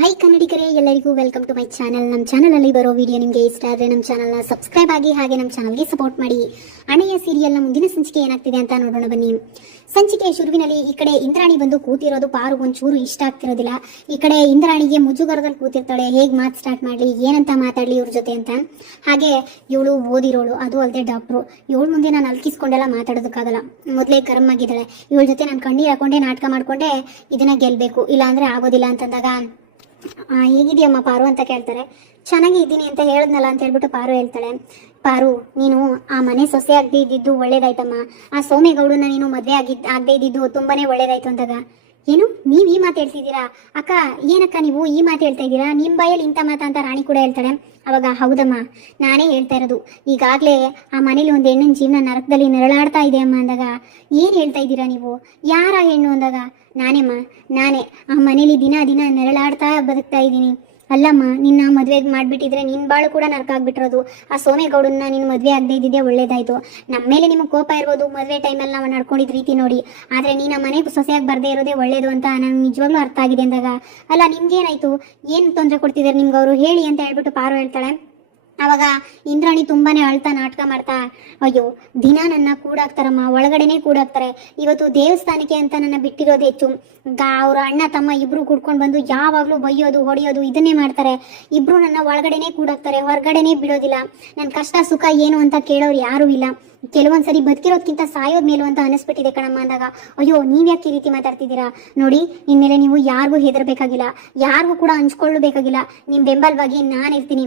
Hi ಕನ್ನಡಿಗರೇ, ಎಲ್ಲರಿಗೂ welcome to my channel. ನಮ್ಮ ಚಾನಲಲ್ಲಿ ಬರೋ ವಿಡಿಯೋ ನಿಮಗೆ ಇಷ್ಟ ಆದರೆ ನಮ್ಮ ಚಾನಲ್ನ ಸಬ್ಸ್ಕ್ರೈಬ್ ಆಗಿ, ಹಾಗೆ ನಮ್ಮ ಚಾನಲ್ಗೆ ಸಪೋರ್ಟ್ ಮಾಡಿ. ಅಣೆಯ ಸೀರಿಯಲ್ನ ಮುಂದಿನ ಸಂಚಿಕೆ ಏನಾಗ್ತಿದೆ ಅಂತ ನೋಡೋಣ ಬನ್ನಿ. ಸಂಚಿಕೆ ಶುರುವಿನಲ್ಲಿ ಈ ಕಡೆ ಇಂದ್ರಾಣಿ ಬಂದು ಕೂತಿರೋದು ಪಾರು ಒಂಚೂರು ಇಷ್ಟ ಆಗ್ತಿರೋದಿಲ್ಲ. ಈ ಕಡೆ ಇಂದ್ರಾಣಿಗೆ ಮುಜುಗರದಲ್ಲಿ ಕೂತಿರ್ತಾಳೆ, ಹೇಗೆ ಮಾತು ಸ್ಟಾರ್ಟ್ ಮಾಡಲಿ, ಏನಂತ ಮಾತಾಡಲಿ ಇವ್ರ ಜೊತೆ ಅಂತ. ಹಾಗೆ ಇವಳು ಓದಿರೋಳು, ಅದು ಅಲ್ಲದೆ ಡಾಕ್ಟ್ರು. ಇವಳ ಮುಂದೆ ನಾನು ಅಲ್ಕಿಸ್ಕೊಂಡೆಲ್ಲ ಮಾತಾಡೋದಕ್ಕಾಗಲ್ಲ, ಮೊದಲೇ ಗರಂ ಆಗಿದ್ದಾಳೆ. ಇವಳ ಜೊತೆ ನಾನು ಕಣ್ಣೀರು ಹಾಕೊಂಡೆ ನಾಟಕ ಮಾಡ್ಕೊಂಡೆ ಇದನ್ನ ಗೆಲ್ಲಬೇಕು, ಇಲ್ಲಾಂದರೆ ಆಗೋದಿಲ್ಲ ಅಂತಂದಾಗ ಹೇಗಿದೆಯಮ್ಮ ಪಾರು ಅಂತ ಕೇಳ್ತಾರೆ. ಚೆನ್ನಾಗಿ ಇದ್ದೀನಿ ಅಂತ ಹೇಳಿದ್ನಲ್ಲ ಅಂತ ಹೇಳ್ಬಿಟ್ಟು ಪಾರು ಹೇಳ್ತಾಳೆ. ಪಾರು, ನೀನು ಆ ಮನೆ ಸೊಸೆ ಆಗದೆ ಇದ್ದಿದ್ದು ಒಳ್ಳೇದಾಯ್ತಮ್ಮ. ಆ ಸೋಮೇಗೌಡನ ನೀನು ಮದುವೆ ಆಗದೆ ಇದ್ದಿದ್ದು ತುಂಬಾನೇ ಒಳ್ಳೇದಾಯ್ತು ಅಂದಾಗ, ಏನು ನೀವು ಈ ಮಾತು ಹೇಳ್ತಿದ್ದೀರಾ ಅಕ್ಕ? ಏನಕ್ಕ ನೀವು ಈ ಮಾತು ಹೇಳ್ತಾ ಇದ್ದೀರಾ? ನಿಮ್ಮ ಬಾಯಲ್ಲಿ ಇಂಥ ಮಾತ ಅಂತ ರಾಣಿ ಕೂಡ ಹೇಳ್ತಾಳೆ. ಅವಾಗ ಹೌದಮ್ಮ, ನಾನೇ ಹೇಳ್ತಾ ಇರೋದು. ಈಗಾಗಲೇ ಆ ಮನೇಲಿ ಒಂದು ಹೆಣ್ಣಿನ ಜೀವನ ನರಕದಲ್ಲಿ ನೆರಳಾಡ್ತಾ ಇದೆ ಅಮ್ಮ ಅಂದಾಗ, ಏನು ಹೇಳ್ತಾ ಇದ್ದೀರಾ ನೀವು? ಯಾರ ಹೆಣ್ಣು ಅಂದಾಗ, ನಾನೇ ಆ ಮನೇಲಿ ದಿನ ದಿನ ನೆರಳಾಡ್ತಾ ಬದುಕ್ತಾ ಇದ್ದೀನಿ. ಅಲ್ಲಮ್ಮ, ನಿನ್ನ ಮದುವೆ ಮಾಡಿಬಿಟ್ಟಿದ್ರೆ ನಿನ್ನ ಬಾಳು ಕೂಡ ನರಕ ಆಗ್ಬಿಟ್ಟಿರೋದು. ಆ ಸೋಮೇಗೌಡನ್ನ ನಿನ್ನ ಮದುವೆ ಆಗದೆ ಇದ್ದಿದ್ದೆ ಒಳ್ಳೇದಾಯ್ತು. ನಮ್ಮ ಮೇಲೆ ನಿಮಗೆ ಕೋಪ ಇರ್ಬೋದು, ಮದುವೆ ಟೈಮಲ್ಲಿ ನಾವು ನಡ್ಕೊಂಡಿದ್ದ ರೀತಿ ನೋಡಿ, ಆದರೆ ನೀನು ಆ ಮನೆಗೆ ಸೊಸೆಯಾಗಿ ಬರದೇ ಇರೋದೇ ಒಳ್ಳೇದು ಅಂತ ನನಗೆ ನಿಜವಾಗ್ಲೂ ಅರ್ಥ ಆಗಿದೆ ಅಂದಾಗ, ಅಲ್ಲ ನಿಮ್ಗೇನಾಯ್ತು, ಏನು ತೊಂದರೆ ಕೊಡ್ತಿದ್ದಾರೆ ನಿಮ್ಗೆ ಅವರು, ಹೇಳಿ ಅಂತ ಹೇಳ್ಬಿಟ್ಟು ಪಾರು ಹೇಳ್ತಾಳೆ. ಆವಾಗ ಇಂದ್ರಾಣಿ ತುಂಬಾನೇ ಅಳ್ತಾ ನಾಟಕ ಮಾಡ್ತಾ, ಅಯ್ಯೋ ದಿನ ನನ್ನ ಕೂಡಾಕ್ತಾರಮ್ಮ, ಒಳಗಡೆನೆ ಕೂಡಾಕ್ತಾರೆ. ಇವತ್ತು ದೇವಸ್ಥಾನಕ್ಕೆ ಅಂತ ನನ್ನ ಬಿಟ್ಟಿರೋದು ಹೆಚ್ಚು. ಅವ್ರ ಅಣ್ಣ ತಮ್ಮ ಇಬ್ರು ಕುಡ್ಕೊಂಡು ಬಂದು ಯಾವಾಗಲೂ ಬೈಯೋದು ಹೊಡೆಯೋದು ಇದನ್ನೇ ಮಾಡ್ತಾರೆ. ಇಬ್ರು ನನ್ನ ಒಳಗಡೆನೆ ಕೂಡಾಕ್ತಾರೆ, ಹೊರಗಡೆನೆ ಬಿಡೋದಿಲ್ಲ. ನನ್ನ ಕಷ್ಟ ಸುಖ ಏನು ಅಂತ ಕೇಳೋರು ಯಾರೂ ಇಲ್ಲ. ಕೆಲವೊಂದ್ಸರಿ ಬದುಕಿರೋದ್ಕಿಂತ ಸಾಯೋದ್ ಮೇಲು ಅಂತ ಅನಿಸ್ಬಿಟ್ಟಿದೆ ಕಣಮ್ಮ ಅಂದಾಗ, ಅಯ್ಯೋ ನೀವ್ಯಾಕೆ ಈ ರೀತಿ ಮಾತಾಡ್ತಿದ್ದೀರಾ? ನೋಡಿ, ಇನ್ಮೇಲೆ ನೀವು ಯಾರಿಗೂ ಹೆದರ್ಬೇಕಾಗಿಲ್ಲ, ಯಾರಿಗೂ ಕೂಡ ಹಂಚ್ಕೊಳ್ಳಬೇಕಾಗಿಲ್ಲ. ನಿಮ್ಮ ಬೆಂಬಲವಾಗಿ ನಾನು ಇರ್ತೀನಿ.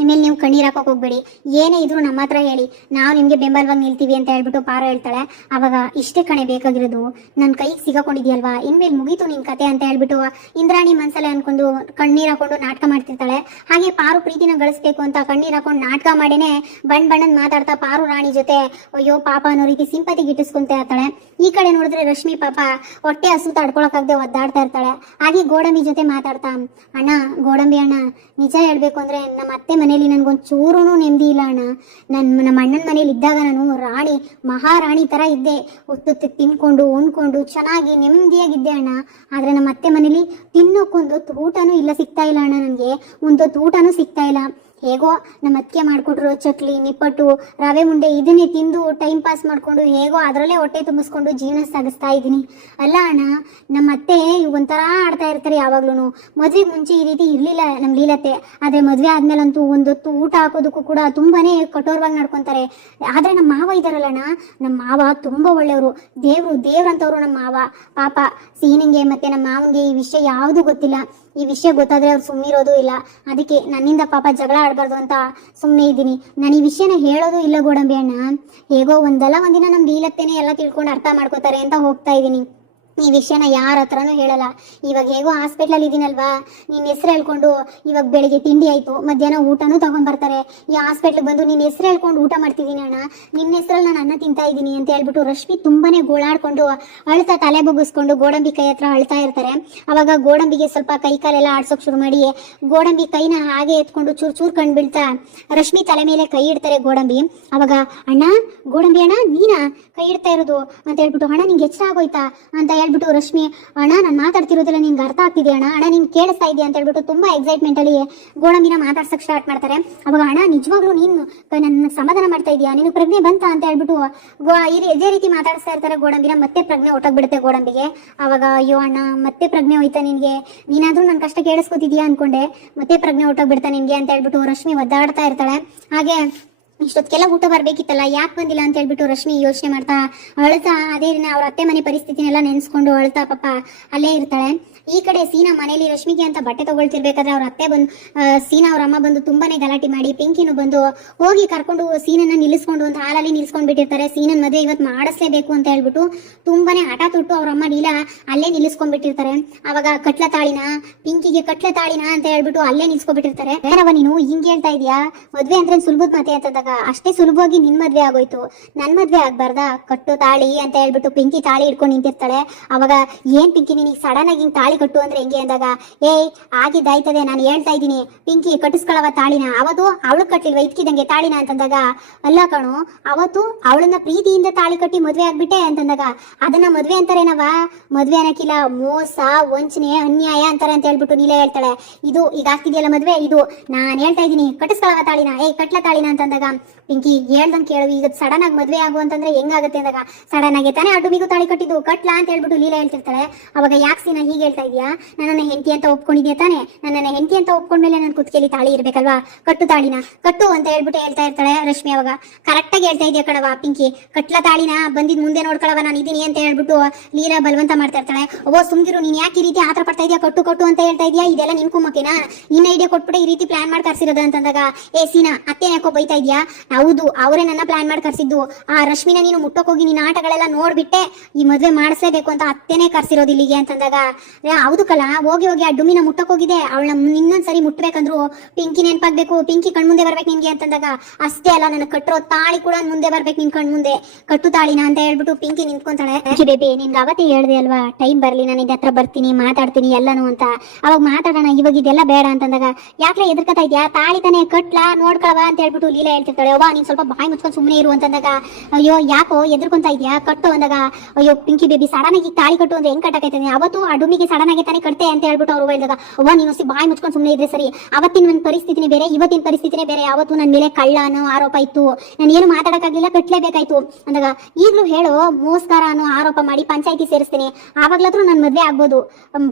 ಇನ್ಮೇಲೆ ನೀವು ಕಣ್ಣೀರು ಹಾಕೋಕೆ ಹೋಗ್ಬೇಡಿ, ಏನೇ ಇದ್ರು ನಮ್ಮ ಹತ್ರ ಹೇಳಿ, ನಾವು ನಿಮಗೆ ಬೆಂಬಲವಾಗಿ ನಿಲ್ತೀವಿ ಅಂತ ಹೇಳ್ಬಿಟ್ಟು ಪಾರು ಹೇಳ್ತಾಳೆ. ಅವಾಗ ಇಷ್ಟೇ ಕಣೆ ಬೇಕಾಗಿರೋದು, ನನ್ನ ಕೈಗೆ ಸಿಗಾಕೊಂಡಿದ್ಯಲ್ವಾ, ಇನ್ಮೇಲೆ ಮುಗೀತು ನಿನ್ನ ಕತೆ ಅಂತ ಹೇಳ್ಬಿಟ್ಟು ಇಂದ್ರಾಣಿ ಮನಸ್ಸಲ್ಲೇ ಅನ್ಕೊಂಡು ಕಣ್ಣೀರು ಹಾಕೊಂಡು ನಾಟಕ ಮಾಡ್ತಿರ್ತಾಳೆ. ಹಾಗೆ ಪಾರು ಪ್ರೀತಿನ ಗಳಿಸ್ಬೇಕು ಅಂತ ಕಣ್ಣೀರು ಹಾಕೊಂಡು ನಾಟಕ ಮಾಡೇನೆ ಬಣ್ಣದ ಮಾತಾಡ್ತಾ ಪಾರು ರಾಣಿ ಜೊತೆ ಅಯ್ಯೋ ಪಾಪ ಅನ್ನೋ ರೀತಿ ಸಿಂಪತಿ ಗಿಟ್ಟಿಸ್ಕೊಂತ ಇರ್ತಾಳೆ. ಈ ಕಡೆ ನೋಡಿದ್ರೆ ರಶ್ಮಿ ಪಾಪ ಹೊಟ್ಟೆ ಹಸು ತಡ್ಕೊಳಕ್ಕಾಗದೆ ಒದ್ದಾಡ್ತಾ ಇರ್ತಾಳೆ. ಹಾಗೆ ಗೋಡಂಬಿ ಜೊತೆ ಮಾತಾಡ್ತಾ, ಅಣ್ಣ ಗೋಡಂಬಿ ಅಣ್ಣ, ನಿಜ ಹೇಳ್ಬೇಕು ಅಂದ್ರೆ ನಮ್ಮ ಅತ್ತೆ ಮನೇಲಿ ನನ್ಗೊಂದು ಚೂರೂ ನೆಮ್ಮದಿ ಇಲ್ಲ ಅಣ್ಣ. ನಮ್ಮ ಅಣ್ಣನ ಮನೇಲಿ ಇದ್ದಾಗ ನಾನು ರಾಣಿ, ಮಹಾರಾಣಿ ತರ ಇದ್ದೆ. ಹೊತ್ತು ತಿನ್ಕೊಂಡು ಉಣ್ಕೊಂಡು ಚೆನ್ನಾಗಿ ನೆಮ್ಮದಿಯಾಗಿದ್ದೆ ಅಣ್ಣ. ಆದ್ರೆ ನಮ್ಮ ಅತ್ತೆ ಮನೇಲಿ ತಿನ್ನೋಕೊಂದು ಊಟನೂ ಇಲ್ಲ, ಸಿಗ್ತಾ ಇಲ್ಲ ಅಣ್ಣ. ನನಗೆ ಒಂದು ಊಟನೂ ಸಿಗ್ತಾ ಇಲ್ಲ. ಹೇಗೋ ನಮ್ಮ ಅತ್ತಿಗೆ ಮಾಡಿಕೊಟ್ರು ಚಕ್ಲಿ, ನಿಪ್ಪಟ್ಟು, ರವೆ ಉಂಡೆ ಇದನ್ನೇ ತಿಂದು ಟೈಮ್ ಪಾಸ್ ಮಾಡಿಕೊಂಡು ಹೇಗೋ ಅದರಲ್ಲೇ ಹೊಟ್ಟೆ ತುಂಬಿಸ್ಕೊಂಡು ಜೀವನ ಸಾಗಿಸ್ತಾ ಇದ್ದೀನಿ. ಅಲ್ಲ ಅಣ್ಣ, ನಮ್ಮ ಅತ್ತೆ ಒಂಥರ ಆಡ್ತಾ ಇರ್ತಾರೆ ಯಾವಾಗ್ಲೂ. ಮದುವೆಗೆ ಮುಂಚೆ ಈ ರೀತಿ ಇರಲಿಲ್ಲ ನಮ್ಮ ಲೀಲತೆ. ಆದರೆ ಮದುವೆ ಆದ್ಮೇಲಂತೂ ಒಂದೊತ್ತು ಊಟ ಹಾಕೋದಕ್ಕೂ ಕೂಡ ತುಂಬಾನೇ ಕಠೋರವಾಗಿ ನಡ್ಕೊತಾರೆ. ಆದರೆ ನಮ್ಮ ಮಾವ ಇದಾರಲ್ಲಣ್ಣ, ನಮ್ಮ ಮಾವ ತುಂಬ ಒಳ್ಳೆಯವರು, ದೇವ್ರಂತವ್ರು ನಮ್ಮ ಮಾವ. ಪಾಪ ಸೀನಿಂಗೆ ಮತ್ತೆ ನಮ್ಮ ಮಾವನಿಗೆ ಈ ವಿಷಯ ಯಾವುದೂ ಗೊತ್ತಿಲ್ಲ. ಈ ವಿಷಯ ಗೊತ್ತಾದ್ರೆ ಅವ್ರು ಸುಮ್ಮನಿರೋದು ಇಲ್ಲ. ಅದಕ್ಕೆ ನನ್ನಿಂದ ಪಾಪ ಜಗಳ ಆಡಬಾರ್ದು ಅಂತ ಸುಮ್ಮನೆ ಇದ್ದೀನಿ. ನಾನು ಈ ವಿಷಯನ ಹೇಳೋದು ಇಲ್ಲ ಗೋಡಂಬಿ ಅಣ್ಣ. ಹೇಗೋ ಒಂದಲ್ಲ ಒಂದಿನ ನಮ್ಮ ಲೀಲತ್ತೇನೆ ಎಲ್ಲ ತಿಳ್ಕೊಂಡು ಅರ್ಥ ಮಾಡ್ಕೋತಾರೆ ಅಂತ ಹೋಗ್ತಾ ಇದ್ದೀನಿ. ಈ ವಿಷಯನ ಯಾರ ಹತ್ರನೂ ಹೇಳಲ್ಲ. ಇವಾಗ ಹೇಗೋ ಹಾಸ್ಪಿಟ್ಲಲ್ಲಿ ಇದೀನಲ್ವಾ, ನಿನ್ನ ಹೆಸರು ಹೇಳ್ಕೊಂಡು ಇವಾಗ ಬೆಳಿಗ್ಗೆ ತಿಂಡಿ ಆಯಿತು, ಮಧ್ಯಾಹ್ನ ಊಟನೂ ತೊಗೊಂಡ್ಬರ್ತಾರೆ. ಈ ಹಾಸ್ಪಿಟ್ಲಿಗೆ ಬಂದು ನಿನ್ನ ಹೆಸರು ಹೇಳ್ಕೊಂಡು ಊಟ ಮಾಡ್ತಿದ್ದೀನಿ ಅಣ್ಣ, ನಿನ್ನ ಹೆಸರಲ್ಲಿ ನಾನು ಅನ್ನ ತಿಂತಾ ಇದ್ದೀನಿ ಅಂತ ಹೇಳ್ಬಿಟ್ಟು ರಶ್ಮಿ ತುಂಬಾನೇ ಗೋಳಾಡ್ಕೊಂಡು ಅಳ್ತಾ ತಲೆ ಬಗ್ಗಿಸ್ಕೊಂಡು ಗೋಡಂಬಿ ಕೈ ಹತ್ರ ಅಳ್ತಾ ಇರ್ತಾರೆ. ಅವಾಗ ಗೋಡಂಬಿಗೆ ಸ್ವಲ್ಪ ಕೈ ಕಾಲೆಲ್ಲ ಆಡ್ಸೋಕೆ ಶುರು ಮಾಡಿ ಗೋಡಂಬಿ ಕೈನ ಹಾಗೆ ಎತ್ಕೊಂಡು ಚೂರು ಕಣ್ ಬೀಳ್ತಾ ರಶ್ಮಿ ತಲೆ ಮೇಲೆ ಕೈ ಇಡ್ತಾರೆ ಗೋಡಂಬಿ. ಅವಾಗ ಅಣ್ಣ, ಗೋಡಂಬಿ ಅಣ್ಣ ನೀನಾ ಕೈ ಇಡ್ತಾ ಇರೋದು ಅಂತ ಹೇಳ್ಬಿಟ್ಟು, ಅಣ್ಣ ನಿಂಗೆ ಎಚ್ಚರ ಆಗೋಯ್ತಾ ಅಂತ ಹೇಳ್ಬಿಟ್ಟು ರಶ್ಮಿ, ಅಣ್ಣ ನಾನು ಮಾತಾಡ್ತಿರೋದಿಲ್ಲ ನಿನ್ಗೆ ಅರ್ಥ ಆಗ್ತಿದೆ ಅಣ್ಣ, ನಿನ್ ಕೇಳಿಸ್ತಾ ಇದೆಯಾ ಅಂತ ಹೇಳ್ಬಿಟ್ಟು ತುಂಬಾ ಎಕ್ಸೈಟ್ಮೆಂಟ್ ಅಲ್ಲಿ ಗೋಡಂಬಿನ ಮಾತಾಡ್ಸಕ್ ಸ್ಟಾರ್ಟ್ ಮಾಡ್ತಾರೆ. ಅವಾಗ ಅಣ್ಣ ನಿಜವಾಗ್ಲೂ ನೀನು ನನ್ನ ಸಮಾಧಾನ ಮಾಡ್ತಾ ಇದೀಯಾ, ನೀನು ಪ್ರಜ್ಞೆ ಬಂತ ಅಂತ ಹೇಳ್ಬಿಟ್ಟು ಇದೇ ರೀತಿ ಮಾತಾಡಿಸ್ತಾ ಇರ್ತಾರೆ ಗೋಡಂಬಿನ. ಮತ್ತೆ ಪ್ರಜ್ಞೆ ಹೊಟ್ಟೋಗ್ಬಿಡುತ್ತೆ ಗೋಡಂಬಿಗೆ. ಅವಾಗ ಅಯ್ಯೋ ಅಣ್ಣ, ಮತ್ತೆ ಪ್ರಜ್ಞೆ ಹೋಯ್ತಾ ನಿನ್ಗೆ, ನೀನಾದ್ರೂ ನನ್ನ ಕಷ್ಟ ಕೇಳಿಸ್ಕೊತಿದ್ಯಾ ಅನ್ಕೊಂಡೆ, ಮತ್ತೆ ಪ್ರಜ್ಞೆ ಹೊಟ್ಟೋಗ್ಬಿಡ್ತಾ ನಿನ್ಗೆ ಅಂತ ಹೇಳ್ಬಿಟ್ಟು ರಶ್ಮಿ ಒದ್ದಾಡ್ತಾ ಇರ್ತಾಳೆ. ಹಾಗೆ ಇಷ್ಟೊತ್ತಿಗೆಲ್ಲ ಊಟ ಬರಬೇಕಿತ್ತಲ್ಲ, ಯಾಕೆ ಬಂದಿಲ್ಲ ಅಂತ ಹೇಳ್ಬಿಟ್ಟು ರಶ್ಮಿ ಯೋಚನೆ ಮಾಡ್ತಾ ಅಳ್ತಾ ಅದೇ ದಿನ ಅವ್ರ ಅತ್ತೆ ಮನೆ ಪರಿಸ್ಥಿತಿನೆಲ್ಲ ನೆನೆಸ್ಕೊಂಡು ಅಳ್ತಾ ಪಾಪ ಅಲ್ಲೇ ಇರ್ತಾಳೆ. ಈ ಕಡೆ ಸೀನಾ ಮನೇಲಿ ರಶ್ಮಿಗೆ ಅಂತ ಬಟ್ಟೆ ತಗೊಳ್ತಿರ್ಬೇಕಾದ್ರೆ ಅವ್ರ ಅತ್ತೆ ಬಂದು ಸೀನಾ ಅವ್ರ ಅಮ್ಮ ಬಂದು ತುಂಬಾನೇ ಗಲಾಟೆ ಮಾಡಿ ಪಿಂಕಿನು ಬಂದು ಹೋಗಿ ಕರ್ಕೊಂಡು ಸೀನನ್ನ ನಿಲ್ಲಿಸ್ಕೊಂಡು ಒಂದು ಹಾಲಲ್ಲಿ ನಿಲ್ಸ್ಕೊಂಡ್ ಬಿಟ್ಟಿರ್ತಾರೆ. ಸೀನನ್ ಮದುವೆ ಇವತ್ತು ಮಾಡಿಸ್ಲೇಬೇಕು ಅಂತ ಹೇಳ್ಬಿಟ್ಟು ತುಂಬಾನೇ ಹಠ ತೊಟ್ಟು ಅವ್ರ ಅಮ್ಮ ಲೀಲಾ ಅಲ್ಲೇ ನಿಲ್ಲಿಸ್ಕೊಂಡ್ಬಿಟ್ಟಿರ್ತಾರೆ. ಅವಾಗ ಕಟ್ಲ ತಾಳಿನ ಪಿಂಕಿಗೆ ಕಟ್ಲ ತಾಳಿನ ಅಂತ ಹೇಳ್ಬಿಟ್ಟು ಅಲ್ಲೇ ನಿಲ್ಸ್ಕೊಂಡ್ಬಿಟ್ಟಿರ್ತಾರೆ. ಯಾರವ ನೀನು ಹಿಂಗೆ ಹೇಳ್ತಾ ಇದೀಯಾ, ಮದ್ವೆ ಅಂದ್ರೆ ಸುಲಭದ ಮಾತೆ ಅಂತಂದಾಗ ಅಂದಾಗ ಅಷ್ಟೇ ಸುಲಭವಾಗಿ ನಿನ್ ಮದ್ವೆ ಆಗೋಯ್ತು, ನನ್ ಮದ್ವೆ ಆಗ್ಬಾರ್ದಾ? ಕಟ್ಟು ತಾಳಿ ಅಂತ ಹೇಳ್ಬಿಟ್ಟು ಪಿಂಕಿ ತಾಳಿ ಹಿಡ್ಕೊಂಡು ನಿಂತಿರ್ತಾಳೆ. ಅವಾಗ ಏನ್ ಪಿಂಕಿ ನೀನಿಗೆ ಸಡನ್ ಆಗಿ ಹಿಂಗ್ ತಾಳಿ ಕಟ್ಟು ಅಂದ್ರೆ ಹೆಂಗೆ ಅಂದಾಗ, ಏಯ್ ಆಗಿದ್ದಾಯ್ತದೆ, ನಾನು ಹೇಳ್ತಾ ಇದ್ದೀನಿ ಪಿಂಕಿ ಕಟ್ಟಿಸ್ಕೊಳವ ತಾಳಿನ, ಅವತ್ತು ಅವಳು ಕಟ್ಲಿಲ್ವ ಇದ್ಕಿದಂಗೆ ತಾಳಿನ ಅಂತಂದಾಗ, ಅಲ್ಲ ಕಣು ಅವತ್ತು ಅವಳನ್ನ ಪ್ರೀತಿಯಿಂದ ತಾಳಿ ಕಟ್ಟಿ ಮದ್ವೆ ಆಗ್ಬಿಟ್ಟೆ ಅಂತಂದಾಗ ಅದನ್ನ ಮದ್ವೆ ಅಂತಾರೇನವ? ಮದ್ವೆ ಅನ್ನಕ್ಕಿಲ್ಲ, ಮೋಸ ವಂಚನೆ ಅನ್ಯಾಯ ಅಂತಾರೆ ಅಂತ ಹೇಳ್ಬಿಟ್ಟು ನೀಲೇ ಹೇಳ್ತಾಳೆ. ಇದು ಈಗ ಆಗ್ತಿದೆಯಲ್ಲ ಮದ್ವೆ, ಇದು ನಾನ್ ಹೇಳ್ತಾ ಇದ್ದೀನಿ ಕಟ್ಟಿಸ್ಕೊಳವ ತಾಳಿನ, ಕಟ್ಲ ತಾಳಿನ ಅಂತಂದಾಗ ಪಿಂಕಿ ಹೇಳ್ದಂಗೆ ಕೇಳು, ಈಗ ಸಡನ್ ಆಗಿ ಮದ್ವೆ ಆಗು ಅಂತಂದ್ರೆ ಹೆಂಗಾಗುತ್ತೆ ಅಂದಾಗ, ಸಡನ್ ಆಗಿ ತಾನೇ ಅಡ್ಡುಮಿಗೂ ತಾಳಿ ಕಟ್ಟಿದ್ದು ಕಟ್ಲಾ ಅಂತ ಹೇಳ್ಬಿಟ್ಟು ಲೀಲಾ ಹೇಳ್ತಿರ್ತಾಳೆ. ಅವಾಗ ಯಾಕೆ ಸೀನಾ ಹೀಗೆ ಹೇಳ್ತಾ ಇದೀಯಾ? ನನ್ನನ್ನ ಹೆಂಡತಿ ಅಂತ ಒಪ್ಕೊಂಡಿದ್ಯಾ ತಾನೆ? ನನ್ನನ್ನ ಹೆಂಡತಿ ಅಂತ ಒಪ್ಕೊಂಡ್ಮೇಲೆ ನನ್ನ ಕುತ್ತಿಗೆಲಿ ತಾಳಿ ಇರ್ಬೇಕಲ್ವಾ? ಕಟ್ಟು ತಾಳಿನ ಕಟ್ಟು ಅಂತ ಹೇಳ್ಬಿಟ್ಟು ಹೇಳ್ತಾ ಇರ್ತಾಳೆ ರಶ್ಮಿ. ಅವಾಗ ಕರೆಕ್ಟ್ ಆಗಿ ಹೇಳ್ತಾ ಇದೆಯಾ ಕಣವ ಪಿಂಕಿ, ಕಟ್ಲ ತಾಳಿನ ಬಂದಿದ್ ಮುಂದೆ ನೋಡ್ಕೊಳವ ನಾನು ಇದೀನಿ ಅಂತ ಹೇಳ್ಬಿಟ್ಟು ಲೀಲಾ ಬಲವಂತ ಮಾಡ್ತಾ ಇರ್ತಾಳೆ. ಓ ಸುಮ್ಗಿರು, ನೀನ್ ಯಾಕೆ ಈ ರೀತಿ ಆತರ ಪಡ್ತಾ ಇದೆಯಾ? ಕಟ್ಟು ಕಟ್ಟು ಅಂತ ಹೇಳ್ತಾ ಇದೆಯಾ? ಇದೆಲ್ಲ ನಿನ್ ಕುಮ್ಮಕ್ಕೆನಾ? ನಿನ್ನ ಐಡಿಯಾ ಕೊಟ್ಬಿಟ್ಟೆ ಈ ರೀತಿ ಪ್ಲಾನ್ ಮಾಡಿ ಕರ್ಸಿರೋದು ಅಂತಂದಾಗ, ಏ ಸೀನಾ ಅತ್ತೆ ಯಾಕೋ ಬೈತಾ ಇದೆಯಾ? ಹೌದು ಅವರೇ ನನ್ನ ಪ್ಲಾನ್ ಮಾಡಿ ಕರ್ಸಿದ್ದು. ಆ ರಶ್ಮಿನ ನೀನು ಮುಟ್ಟೋಕ್ ಹೋಗಿ ನಿನ್ನ ಆಟಗಳೆಲ್ಲ ನೋಡ್ಬಿಟ್ಟೆ ಈ ಮದ್ವೆ ಮಾಡಿಸ್ಲೇಬೇಕು ಅಂತ ಅತ್ತೆನೇ ಕರ್ಸಿರೋದು ಇಲ್ಲಿಗೆ ಅಂತಂದಾಗ, ಹೌದು ಕಲ, ಹೋಗಿ ಹೋಗಿ ಆ ಡುಮಿನ ಮುಟ್ಟಕ್ ಹೋಗಿದೆ, ಅವಳನ್ನ ಇನ್ನೊಂದ್ಸರಿ ಮುಟ್ಬೇಕಂದ್ರು ಪಿಂಕಿ ನೆನ್ಪಾಗ್ಬೇಕು, ಪಿಂಕಿ ಕಣ್ಮುಂದೆ ಬರ್ಬೇಕು ನಿನ್ಗೆ ಅಂತಂದಾಗ, ಅಷ್ಟೇ ಅಲ್ಲ ನನ್ನ ಕಟ್ಟಿರೋ ತಾಳಿ ಕೂಡ ಮುಂದೆ ಬರ್ಬೇಕು ನಿನ್ ಕಣ್ಮುಂದೆ, ಕಟ್ಟು ತಾಳಿನ ಅಂತ ಹೇಳ್ಬಿಟ್ಟು ಪಿಂಕಿ ನಿಂತ್ಕೊಂತಾಳೆ. ಬೇಬಿ ನಿನ್ಗೆ ಅವತ್ತೇ ಹೇಳ್ದೆ ಅಲ್ವಾ ಟೈಮ್ ಬರ್ಲಿ ನಾನು ನಿನ್ನ ಹತ್ರ ಬರ್ತೀನಿ ಮಾತಾಡ್ತೀನಿ ಎಲ್ಲಾನು ಅಂತ, ಅವಾಗ ಮಾತಾಡೋಣ, ಇವಾಗ ಇದೆಲ್ಲ ಬೇಡ ಅಂತಂದಾಗ, ಯಾಕೆ ಎದುರ್ಕತಾ ಇದ್ಯಾ? ತಾಳಿ ತಾನೇ ಕಟ್ಲಾ ನೋಡ್ಕೊಳವ ಅಂತ ಹೇಳ್ಬಿಟ್ಟು ಲೀಲಾ ಹೇಳ್ತಿರ್ತಾಳೆ. ಒಬ್ಬ ನೀನ್ ಸ್ವಲ್ಪ ಬಾಯಿ ಮುಚ್ಕೊಂಡು ಸುಮ್ಮನೆ ಇರು ಅಂತಂದಾಗ, ಅಯ್ಯೋ ಯಾಕೋ ಎದುರ್ಕೊಂತಾ ಇದ್ಯಾ? ಕಟ್ಟು ಅಂದಾಗ, ಅಯ್ಯೋ ಪಿಂಕಿ ಬೇಬಿ ಸಡನ್ ಆಗಿ ತಾಳಿ ಕಟ್ಟು ಅಂದ್ರೆ ಹೆಂಗ್ ಕಟ್ಟಕೈತಾನೆ? ಅವತ್ತು ಆ ಡುಮಿಗೆ ಸಡನ್ ಆಗಿ ತಾನೇ ಕಟ್ತೆ ಅಂತ ಹೇಳ್ಬಿಟ್ಟು ಅವ್ರು ಹೇಳಿದಾಗ, ಅವ್ವ ನೀನು ಬಾಯಿ ಮುಚ್ಕೊಂಡು ಸುಮ್ಮನೆ ಇದ್ರೆ ಸರಿ, ಅವತ್ತಿನ ನನ್ನ ಪರಿಸ್ಥಿತಿನೇ ಬೇರೆ, ಇವತ್ತಿನ ಪರಿಸ್ಥಿತಿನೇ ಬೇರೆ, ಅವತ್ತು ನನ್ನ ಮೇಲೆ ಕಳ್ಳ ಅನ್ನೋ ಆರೋಪ ಇತ್ತು, ನಾನು ಏನು ಮಾತಾಡಕ್ಕಾಗ್ಲಿಲ್ಲ, ಕಟ್ಲೇಬೇಕಾಯ್ತು ಅಂದಾಗ, ಈಗ್ಲೂ ಹೇಳು ಮೋಸ್ಕಾರ ಅನ್ನೋ ಆರೋಪ ಮಾಡಿ ಪಂಚಾಯತಿ ಸೇರಿಸ್ತೀನಿ, ಆವಾಗ್ಲಾದ್ರೂ ನನ್ ಮದ್ವೆ ಆಗ್ಬೋದು,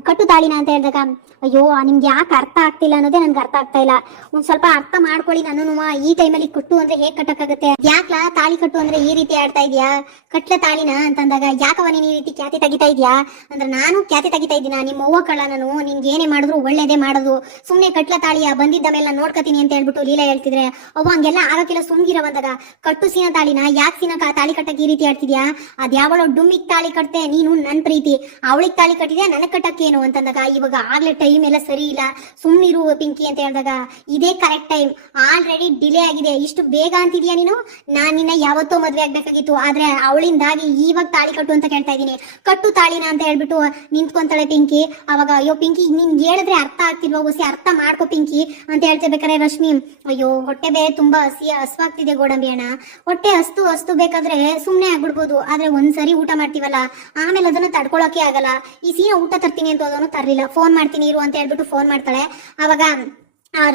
ಕಟ್ಟು ತಾಳಿನ ಅಂತ ಹೇಳಿದಾಗ, ಅಯ್ಯೋ ನಿಮ್ಗೆ ಯಾಕೆ ಅರ್ಥ ಆಗ್ತಿಲ್ಲ ಅನ್ನೋದೇ ನನ್ಗೆ ಅರ್ಥ ಆಗ್ತಾ ಇಲ್ಲ, ಒಂದ್ ಸ್ವಲ್ಪ ಅರ್ಥ ಮಾಡ್ಕೊಳ್ಳಿ, ನಾನು ಈ ಟೈಮಲ್ಲಿ ಕಟ್ಟು ಅಂದ್ರೆ ಹೇಗ್ ಕಟ್ಟಕ್ಕಾಗತ್ತೆ? ಯಾಕ್ಲಾ ತಾಳಿ ಕಟ್ಟು ಅಂದ್ರೆ ಈ ರೀತಿ ಆಡ್ತಾ ಇದೀಯಾ? ಕಟ್ಲೆ ತಾಳಿನ ಅಂತಂದಾಗ, ಯಾಕವ ನೀನ್ ಈ ರೀತಿ ಖ್ಯಾತಿ ತೆಗಿತಾ ಇದೀಯಾ ಅಂದ್ರೆ, ನಾನು ಖ್ಯಾತಿ ತೆಗಿತಾ ಇದ್ದೀನ? ನಿಮ್ಮ ಅವ್ವ ಕಳ್ಳ ನಾನು, ನಿನ್ಗೆ ಏನೇ ಮಾಡಿದ್ರು ಒಳ್ಳೇದೇ ಮಾಡೋದು, ಸುಮ್ನೆ ಕಟ್ಲ ತಾಳಿಯ ಬಂದಿದ್ದ ಮೇಲೆ ನಾನು ನೋಡ್ಕತೀನಿ ಅಂತ ಹೇಳ್ಬಿಟ್ಟು ಲೀಲಾ ಹೇಳ್ತಿದ್ರೆ, ಅವ್ವ ಹಂಗೆಲ್ಲ ಆಗಕ್ಕಿಲ್ಲ ಸುಮ್ಗಿರ ಬಂದಾಗ, ಕಟ್ಟು ಸೀನಾ ತಾಳಿನ, ಯಾಕೆ ಸೀನಾ ತಾಳಿ ಕಟ್ಟಕ್ಕೆ ಈ ರೀತಿ ಆಡ್ತಿದ್ಯಾ? ಅದ್ ಯಾವಳೋ ಡುಮ್ಮಿಗ್ ತಾಳಿ ಕಟ್ತೆ ನೀನು, ನನ್ ಪ್ರೀತಿ ಅವಳಿಗೆ ತಾಳಿ ಕಟ್ಟಿದ್ಯಾ, ನನಗ್ ಕಟ್ಟಕ್ಕೇನು ಅಂತಂದಾಗ, ಇವಾಗ ಆಗ್ಲೇ ಟೈಮ್ ಎಲ್ಲ ಸರಿ ಇಲ್ಲ, ಸುಮ್ನಿರು ಪಿಂಕಿ ಅಂತ ಹೇಳಿದಾಗ, ಇದೇ ಕರೆಕ್ಟ್ ಟೈಮ್, ಆಲ್ರೆಡಿ ಡಿಲೇ ಆಗಿದೆ, ಇಷ್ಟು ಬೇಗ ಅಂತಿದ್ಯಾ ನೀನು? ನಾನ್ ನಿನ್ನ ಯಾವತ್ತೋ ಮದ್ವೆ ಆಗ್ಬೇಕಾಗಿತ್ತು, ಆದ್ರೆ ಅವಳಿಂದಾಗಿ ಇವಾಗ ತಾಳಿ ಕಟ್ಟು ಅಂತ ಕೇಳ್ತಾ ಇದೀನಿ, ಕಟ್ಟು ತಾಳಿನ ಅಂತ ಹೇಳ್ಬಿಟ್ಟು ನಿಂತ್ಕೊಂತಾಳೆ ಪಿಂಕಿ. ಅವಾಗ ಅಯ್ಯೋ ಪಿಂಕಿ ನಿನ್ ಹೇಳಿದ್ರೆ ಅರ್ಥ ಆಗ್ತಿಲ್ವಾ? ಹೊಸಿ ಅರ್ಥ ಮಾಡ್ಕೋ ಪಿಂಕಿ ಅಂತ ಹೇಳ್ತಿರ್ಬೇಕಾರೆ ರಶ್ಮಿ, ಅಯ್ಯೋ ಹೊಟ್ಟೆ ಬೇರೆ ತುಂಬಾ ಹಸ್ವಾಗ್ತಿದೆ ಗೋಡಂಬಿ ಅಣ್ಣ, ಹೊಟ್ಟೆ ಹಸ್ತು ಬೇಕಾದ್ರೆ ಸುಮ್ನೆ ಆಗ್ಬಿಡ್ಬೋದು, ಆದ್ರೆ ಒಂದ್ಸರಿ ಊಟ ಮಾಡ್ತೀವಲ್ಲ ಆಮೇಲೆ ಅದನ್ನ ತಡ್ಕೊಳಕ್ಕೆ ಆಗಲ್ಲ. ಈ ಸೀನಾ ಊಟ ತರ್ತೀನಿ ಅಂತ ಅದನ್ನು ತರ್ಲಿಲ್ಲ, ಫೋನ್ ಮಾಡ್ತೀನಿ ಇರು ಅಂತ ಹೇಳ್ಬಿಟ್ಟು ಫೋನ್ ಮಾಡ್ತಾಳೆ. ಅವಾಗ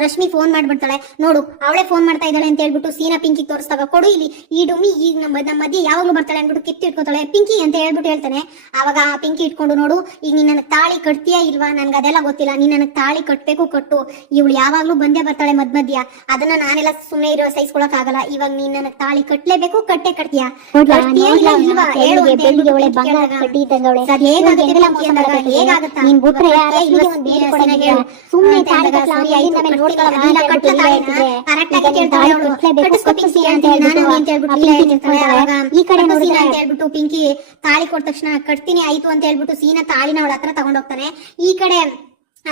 ರಶ್ಮಿ ಫೋನ್ ಮಾಡ್ಬಿಡ್ತಾಳೆ, ನೋಡು ಅವಳೇ ಫೋನ್ ಮಾಡ್ತಾ ಇದ್ದಾಳೆ ಅಂತ ಹೇಳ್ಬಿಟ್ಟು ಸೀನಾ ಪಿಂಕಿ ತೋರಿಸ್ತಾಗ, ಕೊಡು ಇಲ್ಲಿ ಈ ಡುಮ್ಮಿ ಈಗ ನಮ್ಮ ಮಧ್ಯೆ ಯಾವಾಗ್ಲೂ ಬರ್ತಾಳೆ ಅಂದ್ಬಿಟ್ಟು ಕಿತ್ತು ಇಟ್ಕೊತಾಳೆ ಪಿಂಕಿ ಅಂತ ಹೇಳ್ಬಿಟ್ಟು ಹೇಳ್ತಾನೆ. ಅವಾಗ ಪಿಂಕಿ ಇಟ್ಕೊಂಡು, ನೋಡು ಈಗ ನೀನ್ ನನಗೆ ತಾಳಿ ಕಟ್ತೀಯಾ ಇಲ್ವಾ ನನ್ಗೆ ಅದೆಲ್ಲ ಗೊತ್ತಿಲ್ಲ, ನೀನ್ ನನಗೆ ತಾಳಿ ಕಟ್ಬೇಕು ಕಟ್ಟು, ಇವಳು ಯಾವಾಗ್ಲೂ ಬಂದೇ ಬರ್ತಾಳೆ ಮಧ್ಯ, ಅದನ್ನ ನಾನೆಲ್ಲ ಸುಮ್ಮನೆ ಇರೋ ಸಹಿಸ್ಕೊಳಕ್ ಆಗಲ್ಲ, ಇವಾಗ ನೀನ್ ನನಗೆ ತಾಳಿ ಕಟ್ಲೇಬೇಕು, ಕಟ್ಟೆ ಕಟ್ತೀಯಾ ಇಲ್ವಾ ಹೇಳು ಅಂತ ಈ ಕಡೆ ಹೇಳ್ಬಿಟ್ಟು ಪಿಂಕಿ ತಾಳಿ ಕೊಟ್ಟ ತಕ್ಷಣ ಕಟ್ತೀನಿ ಆಯ್ತು ಅಂತ ಹೇಳ್ಬಿಟ್ಟು ಸೀನಾ ತಾಳಿನ ಅವಳ ಹತ್ರ ತಗೊಂಡೋಗ್ತಾನೆ. ಈ ಕಡೆ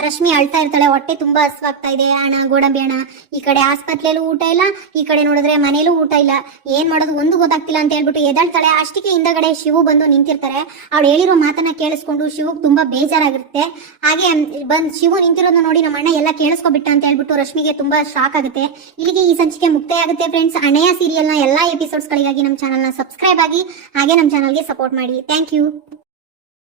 ರಶ್ಮಿ ಅಳ್ತಾ ಇರ್ತಾಳೆ, ಹೊಟ್ಟೆ ತುಂಬಾ ಹಸ್ವಾಗ್ತಾ ಇದೆ ಅಣ್ಣ ಗೋಡಂಬಿ ಅಣ್ಣ, ಈ ಕಡೆ ಆಸ್ಪತ್ರೆಯಲ್ಲೂ ಊಟ ಇಲ್ಲ, ಈ ಕಡೆ ನೋಡಿದ್ರೆ ಮನೇಲೂ ಊಟ ಇಲ್ಲ, ಏನ್ ಮಾಡೋದು ಒಂದು ಗೊತ್ತಾಗ್ತಿಲ್ಲ ಅಂತ ಹೇಳ್ಬಿಟ್ಟು ಎದ್ದಾಳ್ತಾಳೆ. ಅಷ್ಟಕ್ಕೆ ಹಿಂದಗಡೆ ಶಿವು ಬಂದು ನಿಂತಿರ್ತಾರೆ. ಅವಳು ಹೇಳಿರೋ ಮಾತನ್ನ ಕೇಳಿಸ್ಕೊಂಡು ಶಿವು ತುಂಬಾ ಬೇಜಾರಾಗಿರುತ್ತೆ. ಹಾಗೆ ಶಿವು ನಿಂತಿರೋದನ್ನ ನೋಡಿ ನಮ್ಮ ಅಣ್ಣ ಎಲ್ಲ ಕೇಳಿಸ್ಕೊಬಿಟ್ಟ ಅಂತ ಹೇಳ್ಬಿಟ್ಟು ರಶ್ಮಿಗೆ ತುಂಬಾ ಶಾಕ್ ಆಗುತ್ತೆ. ಇಲ್ಲಿಗೆ ಈ ಸಂಚಿಕೆ ಮುಕ್ತಾಯ ಆಗುತ್ತೆ ಫ್ರೆಂಡ್ಸ್. ಅಣ್ಣಯ್ಯ ಸೀರಿಯಲ್ ನ ಎಲ್ಲಾ ಎಪಿಸೋಡ್ಸ್ ಗಳಿಗಾಗಿ ನಮ್ಮ ಚಾನಲ್ ನ ಸಬ್ಸ್ಕ್ರೈಬ್ ಆಗಿ, ಹಾಗೆ ನಮ್ಮ ಚಾನಲ್ಗೆ ಸಪೋರ್ಟ್ ಮಾಡಿ. Thank you.